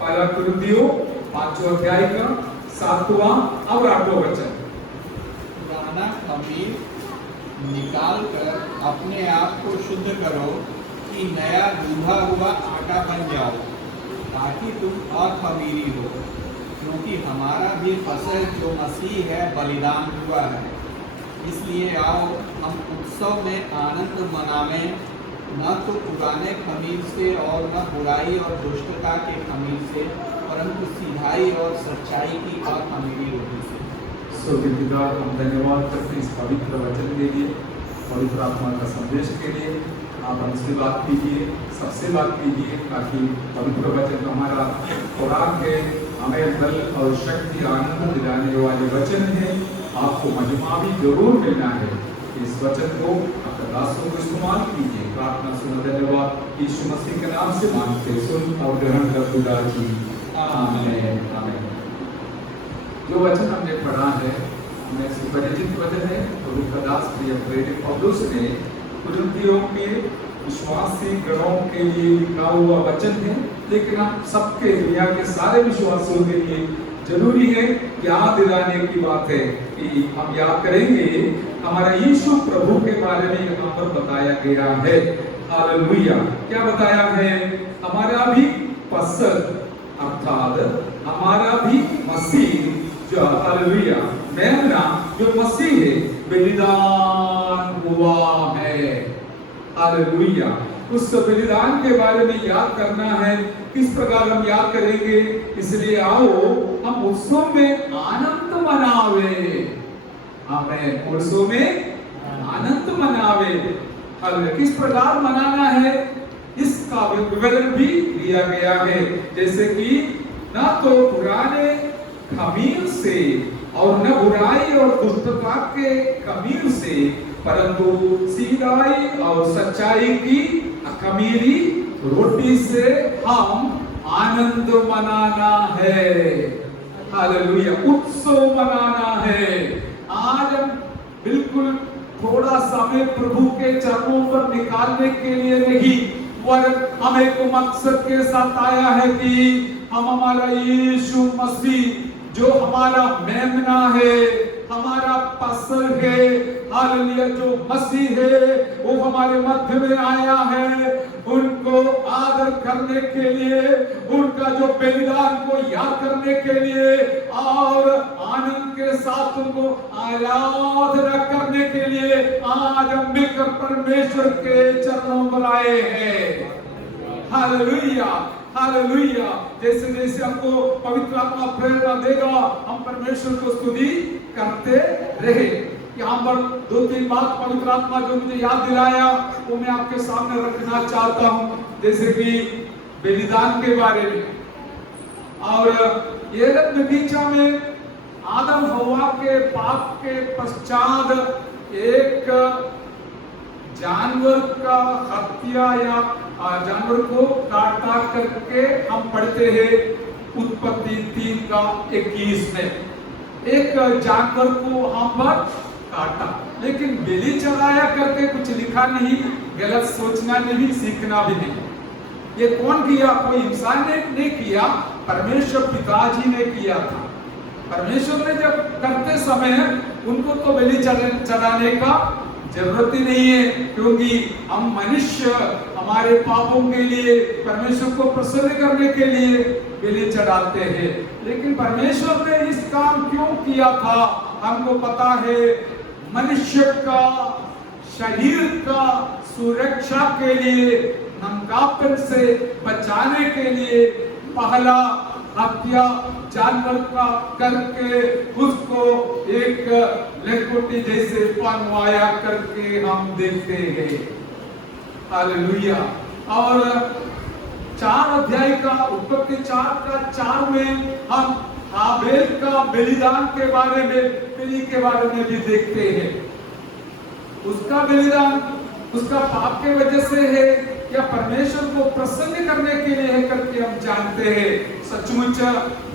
पहला कुरिन्थियों 5वां अध्याय का 7वां और 8वां वचन। पुराना खमीर निकाल कर अपने आप को शुद्ध करो कि नया गूंथा हुआ आटा बन जाओ, ताकि तुम अखमीरी हो, क्योंकि हमारा भी फसह जो मसीह है बलिदान हुआ है। इसलिए आओ हम उत्सव में आनंद मनावें, न तो पुराने खमीर से और न बुराई और दुष्टता के खमीर से, परंतु सीधाई और सच्चाई की अखमीरी रोटी से। पिता, हम धन्यवाद करते हैं इस पवित्र वचन के लिए, पवित्र आत्मा का संदेश के लिए। आप हमसे बात कीजिए, सबसे बात कीजिए, ताकि पवित्र वचन हमारा खुराक है, हमें बल और शक्ति आनंद दिलाने वाले वचन है। आपको महिमा भी जरूर मिलना है। इस वचन को अपने दासों को इस्तेमाल कीजिए। प्रार्थना सुन धन्यवाद यीशु मसीह के नाम से मांगते सुन और ग्रहण कर खुदा जी, आमीन आमीन। जो वचन हमने पढ़ा है हमें सुपरिचित वचन है। पवित्र दास प्रिय प्रेरित पौलुस ने कुरिन्थियों के विश्वासी गणों के लिए लिखा हुआ वचन है, लेकिन हम सबके, दुनिया के सारे विश्वासियों के लिए जरूरी है याद दिलाने की बात है कि हम याद करेंगे हमारा यीशु प्रभु के बारे में यहाँ पर बताया गया है। हालेलुया। क्या बताया है? हमारा भी पसंद अर्थात हमारा भी मसीह जो, हालेलुया, मेमना जो मसीह है बलिदान हुआ है। हालेलुया। उस बलिदान के बारे में याद करना है। किस प्रकार हम याद करेंगे? इसलिए आओ हम उत्सव में आनंद मनावे। आमीन। उत्सव में आनंद मनावे। हालेलुया। किस प्रकार मनाना है इसका विवरण भी दिया गया है। जैसे कि ना तो पुराने खमीर से और न बुराई और दुष्टता के खमीर से, परंतु सीधाई और सच्चाई की अखमीरी रोटी से हम आनंद मनाना है। हालेलुया। उत्सव मनाना है। आज हम बिल्कुल थोड़ा समय प्रभु के चरणों पर निकालने के लिए नहीं, पर हम एक मकसद के साथ आया है कि हम हमारा यीशु मसीह जो हमारा मेमना है, हमारा पसल है, हालेलुया, जो मसीह है वो हमारे मध्य में आया है, उनको आदर करने के लिए, उनका जो बलिदान को याद करने के लिए और आनंद के साथ उनको आराधना करने के लिए आज हम मिलकर परमेश्वर के चरणों पर आए हैं। Hallelujah hallelujah. जैसे जैसे हमको पवित्र आत्मा प्रेरणा देगा हम परमेश्वर को स्तुति करते रहे। यहाँ पर 2-3 बात पवित्र आत्मा जो मुझे याद दिलाया वो मैं आपके सामने रखना चाहता हूँ। जैसे कि बलिदान के बारे में, और ये बगीचा में आदम हवा के पाप के पश्चात एक जानवर का हत्या या जानवर को काटा करके हम पढ़ते हैं उत्पत्ति 3:21 में। एक जानवर को हम पर काटा, लेकिन बलि चढ़ाया करके कुछ लिखा नहीं। गलत सोचना नहीं, सीखना भी नहीं। ये कौन किया? कोई इंसान ने नहीं किया, परमेश्वर पिताजी ने किया था। परमेश्वर ने जब करते समय उनको तो बलि चढ़ाने का जरूरत ही नहीं है, क्योंकि हम मनुष्य हमारे पापों के लिए परमेश्वर को प्रसन्न करने के लिए बलि चढ़ाते हैं। लेकिन परमेश्वर ने इस काम क्यों किया था हमको पता है। मनुष्य का शरीर का सुरक्षा के लिए, नंगापन से बचाने के लिए पहला हत्या जानवर का करके उसको एक लंगोटी जैसे बनवाया करके हम देखते हैं। हालेलुया। और 4 अध्याय का उत्पत्ति 4:4 में हम हाबेल का बलिदान के बारे में, बलि के बारे में भी देखते हैं। उसका बलिदान उसका पाप के वजह से है या परमेश्वर को प्रसन्न करने के लिए है करके हम जानते हैं। सचमुच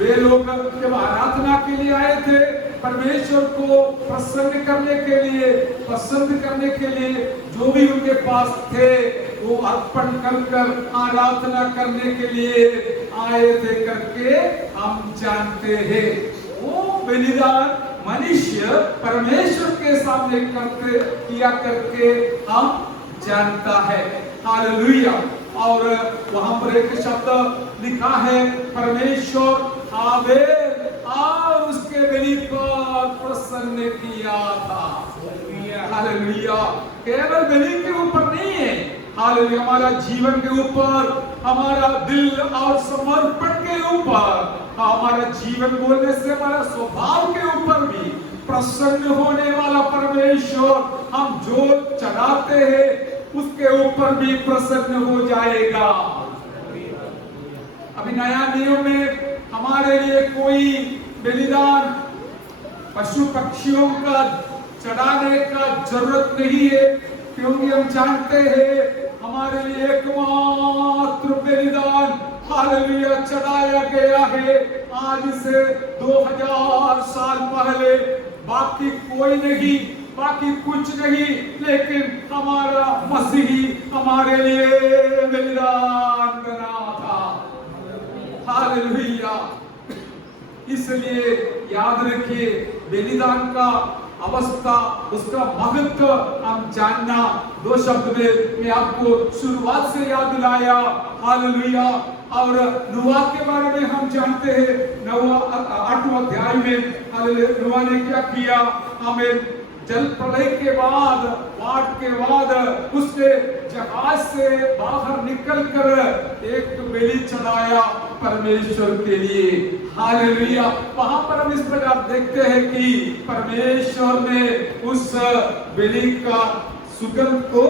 वे लोग जब आराधना के लिए आए थे, परमेश्वर को प्रसन्न करने के लिए, पसंद करने के लिए जो भी उनके पास थे वो अर्पण कर आराधना करने के लिए आए थे करके हम जानते हैं। वो बलिदान मनुष्य परमेश्वर के सामने किया करके हम जानता है। हालेलुया। और वहां पर एक शब्द लिखा है, परमेश्वर हाबेल और उसके बलि पर प्रसन्न किया था। हालेलुया। केवल बलि के ऊपर नहीं है, हालेलुया, हमारा जीवन के ऊपर, हमारा दिल और समर्पण के ऊपर, हमारा जीवन बोलने से हमारा स्वभाव के ऊपर भी प्रसन्न होने वाला परमेश्वर हम जो चढ़ाते हैं उसके ऊपर भी प्रसन्न हो जाएगा। अभी नया नियम में हमारे लिए कोई बलिदान पशु पक्षियों का चढ़ाने का जरूरत नहीं है, क्योंकि हम जानते हैं हमारे लिए एकमात्र बलिदान हालेलुया चढ़ाया गया है आज से 2000 साल पहले। बाकी कोई नहीं, बाकी कुछ नहीं, लेकिन हमारा मसीही हमारे लिए बलिदान बना था। हालेलुया। इसलिए याद रखिए, बलिदान का अवस्था, उसका महत्व हम जानना। 2 शब्द में मैं आपको शुरुआत से याद दिलाया। हालेलुया। और नोआ के बारे में हम जानते हैं, नोआ 8वां अध्याय में हालेलुया नोआ ने क्या किया। हमें जल प्रलय के बाद, बाढ़ के बाद उसने जहाज से बाहर निकलकर एक बलि चढ़ाया परमेश्वर के लिए। हालेलुया। वहां पर हम इस प्रकार देखते हैं कि परमेश्वर ने उस बलि का सुगंध को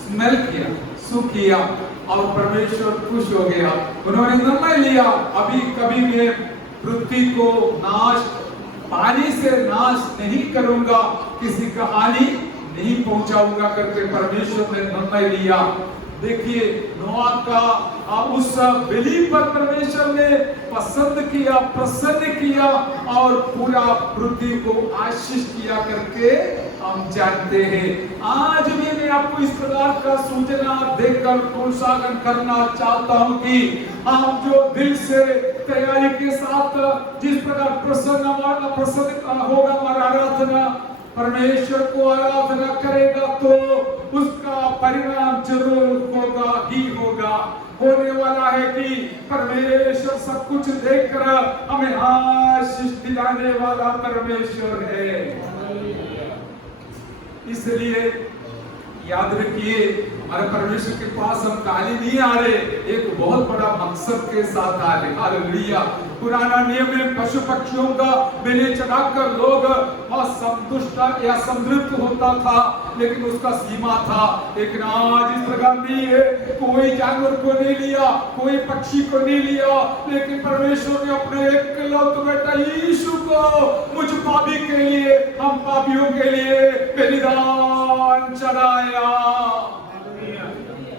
स्मेल किया, सुख किया, और परमेश्वर खुश हो गया। उन्होंने निर्णय लिया, अभी कभी मैं पृथ्वी को नाश, पानी से नाश नहीं करूंगा, किसी का हानि नहीं पहुंचाऊंगा करके परमेश्वर ने निर्णय लिया। देखिए नोआ का उस बलि पर परमेश्वर ने पसंद किया, प्रसन्न किया और पूरा पृथ्वी को आशीष किया करके हम जानते हैं। आज भी मैं आपको इस प्रकार का सूचना देकर प्रोत्साहन करना चाहता हूं कि हम जो दिल से तैयारी के साथ जिस प्रकार प्रसन्न होगा हमारा आराधना, परमेश्वर को आराधना करेगा तो उसका परिणाम जरूर होगा ही होगा। होने वाला है कि परमेश्वर सब कुछ देखकर हमें आशीष दिलाने वाला परमेश्वर है। इसलिए याद रखिए, हमारे परमेश्वर के पास हम खाली नहीं आ रहे, एक बहुत बड़ा मकसद के साथ आ रहे। हालेलुया। पुराना नियम में पशु पक्षियों का बलि चढ़ाकर लोग बहुत संतुष्ट या समृद्ध होता था, लेकिन उसका सीमा था। लेकिन आज इस प्रकार नहीं है, कोई जानवर को नहीं लिया, कोई पक्षी को नहीं लिया, लेकिन परमेश्वर ने अपने एकलौते बेटा यीशु को मुझ पापी के लिए, हम पापियों के लिए बलिदान चढ़ाया।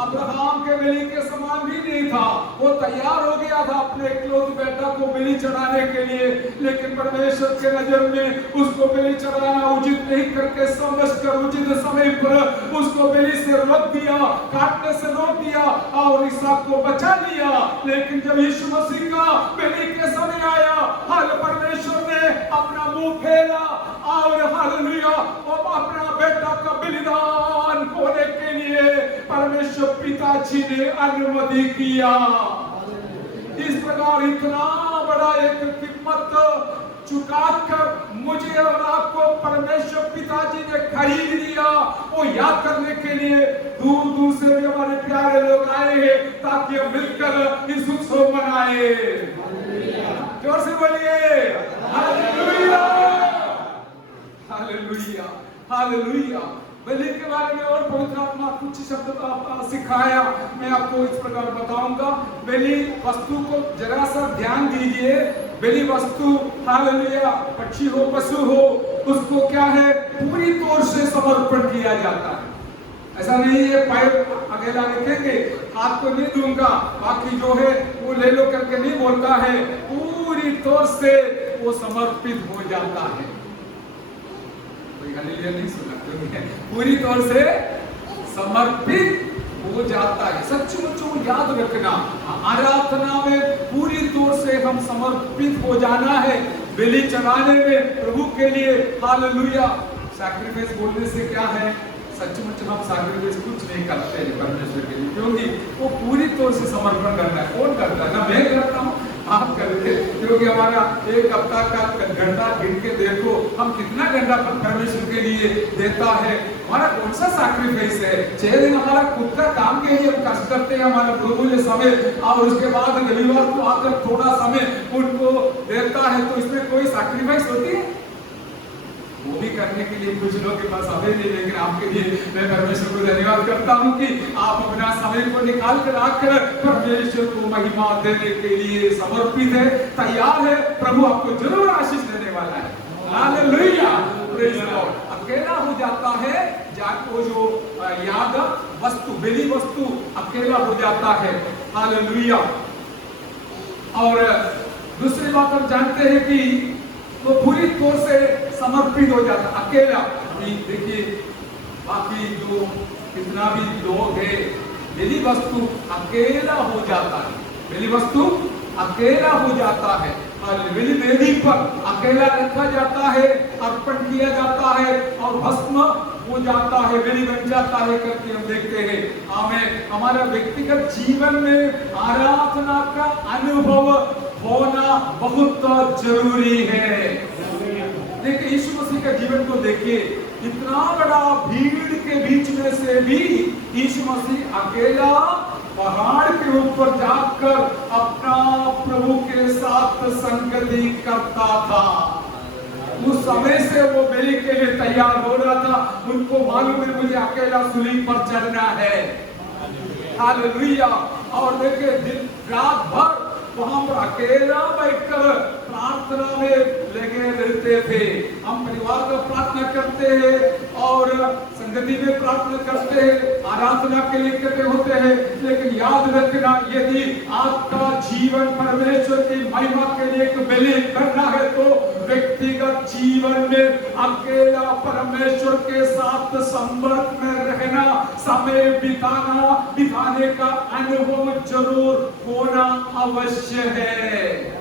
अब्राहम के बलि के समान भी नहीं था, वो तैयार हो गया था अपने एकलौते बेटा को बलि चढ़ाने के लिए, लेकिन परमेश्वर के नजर में उसको बलि चढ़ाना उचित नहीं करके समझकर उचित समय पर उसको बलि से रोक दिया, काटने से रोक दिया और इसहाक को बचा लिया। लेकिन जब यीशु मसीह का बलि के समय आया, हर परमेश्वर ने अपना मुंह फेरा और हालेलुया अपना बेटा का बलिदान होने के लिए परमेश्वर पिताजी ने अनुमति किया। इस प्रकार इतना बड़ा एक कीमत चुकाकर मुझे और आपको परमेश्वर पिताजी ने खरीद लिया, वो याद करने के लिए दूर दूर से भी हमारे प्यारे लोग आए हैं ताकि हम मिलकर इस उत्सव मनाए। जोर से बोलिए हालेलुया, हालेलुया, हालेलुया। बलि के बारे में और पवित्र आत्मा कुछ शब्द सिखाया, मैं आपको इस प्रकार बताऊंगा। बलि वस्तु को जरा सा ध्यान दीजिए। बलि वस्तु हालेलुया पक्षी हो, पशु हो, उसको क्या है, पूरी तौर से समर्पण किया जाता है। ऐसा नहीं है पैर अकेला रखेंगे, हाथ को नहीं दूंगा, बाकी जो है वो ले लो करके नहीं बोलता है, पूरी तौर से वो समर्पित हो जाता है। कोई हालेलुया नहीं सुना, पूरी तौर से समर्पित हो जाता है। सचमुच वो याद रखना, आराधना में पूरी तौर से हम समर्पित हो जाना है। बलि चढ़ाने में प्रभु के लिए हालेलुया। सैक्रिफाइस बोलने से क्या है, सचमुच हम सैक्रिफाइस कुछ नहीं करते हैं परमेश्वर के लिए, क्योंकि वो पूरी तौर से समर्पण करना है। कौन करता है? ना मैं करता हूँ, आप करते, क्योंकि हमारा एक हफ्ता का घंटा गिन के देखो हम कितना घंटा परमेश्वर के लिए देता है। हमारा कौन सा सैक्रिफाइस है? 6 दिन हमारा खुद का काम के लिए हम कष्ट करते हैं, हमारा बहुमूल्य समय, और उसके बाद रविवार को आकर थोड़ा समय उनको देता है, तो इसमें कोई सैक्रिफाइस होती है? वो भी करने के लिए कुछ लोग के पास समय नहीं, लेकिन आपके लिए मैं परमेश्वर को धन्यवाद करता हूँ कि आप अपना समय को निकाल कर आकर परमेश्वर को महिमा देने के लिए समर्पित है, तैयार है। प्रभु आपको जरूर आशीष देने वाला है। Hallelujah, praise the Lord. अकेला हो जाता है जाको जो याद वस्तु, बलि वस्तु अकेला हो जाता है। हालेलुया। और दूसरी बात हम जानते हैं कि वो पूरी तौर से समर्पित हो जाता, अकेला। अभी देखिए बाकी जो कितना भी लोग है, बलि वस्तु अकेला हो जाता है, बलि वस्तु अकेला हो जाता है। बलि वेदी पर अकेला रखा जाता है, अर्पण किया जाता है और भस्म हो जाता है, बलि बन जाता है करके हम देखते हैं। हमें हमारा व्यक्तिगत जीवन में आराधना का अनुभव होना बहुत जरूरी है। देखिए यीशु मसीह का जीवन को देखिए, इतना बड़ा भीड़ के बीच में से भी यीशु मसीह अकेला पहाड़ के ऊपर जाकर अपना प्रभु के साथ संगति करता था। उस समय से वो बलि के लिए तैयार हो रहा था। उनको मालूम है मुझे अकेला सूली पर चढ़ना है। हालेलुया। और देखिए दिन रात भर वहां पर अकेला बैठकर प्रार्थना में लगे रहते थे। हम परिवार का प्रार्थना करते हैं और संगति में प्रार्थना करते हैं, आराधना के लिए इकट्ठे होते हैं, लेकिन याद रखना यदि आपका जीवन परमेश्वर की महिमा के लिए एक बलि करना है तो व्यक्तिगत जीवन में अकेला परमेश्वर के साथ संपर्क में रहना, समय बिताने का अनुभव जरूर होना अवश्य है।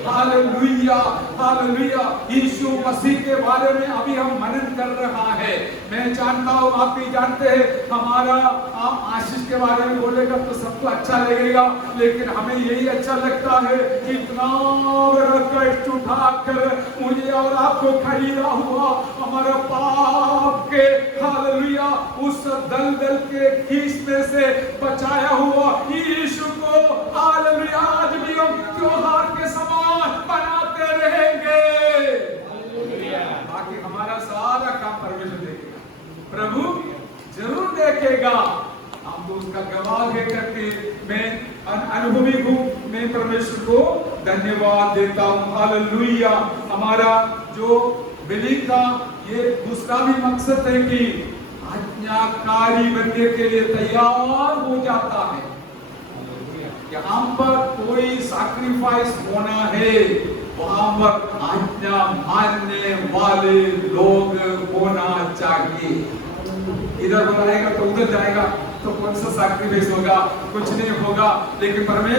Hallelujah, hallelujah. यीशु मसीह के बारे में अभी हम मनन कर रहा है। मैं जानता हूँ आप भी जानते हैं, हमारा आशीष के बारे में बोलेगा तो सबको अच्छा लगेगा, लेकिन हमें यही अच्छा लगता है कि इतना बड़ा कष्ट उठाकर मुझे और आपको खरीदा हुआ, हमारा पाप के हालेलुया उस दलदल के खींचने से बचाया हुआ यीशु को हालेलुया आज भी हम त्योहार के समान बनाते रहेंगे। बाकी हमारा सारा काम परमेश्वर देखेगा, प्रभु जरूर देखेगा। हम तो उसका गवाह है करके मैं अनुभवी हूँ, मैं परमेश्वर को धन्यवाद देता हूँ। हालेलुया। हमारा जो बलि का ये दूसरा भी मकसद है कि आज्ञाकारी बनने के लिए तैयार हो जाता है। यहाँ पर कोई सैक्रिफाइस होना है, वहां पर आज्ञा मानने वाले लोग होना चाहिए। इधर बनाएगा तो उधर जाएगा तो कौन सा सैक्रिफाइस होगा? कुछ नहीं होगा। लेकिन परमेश्वर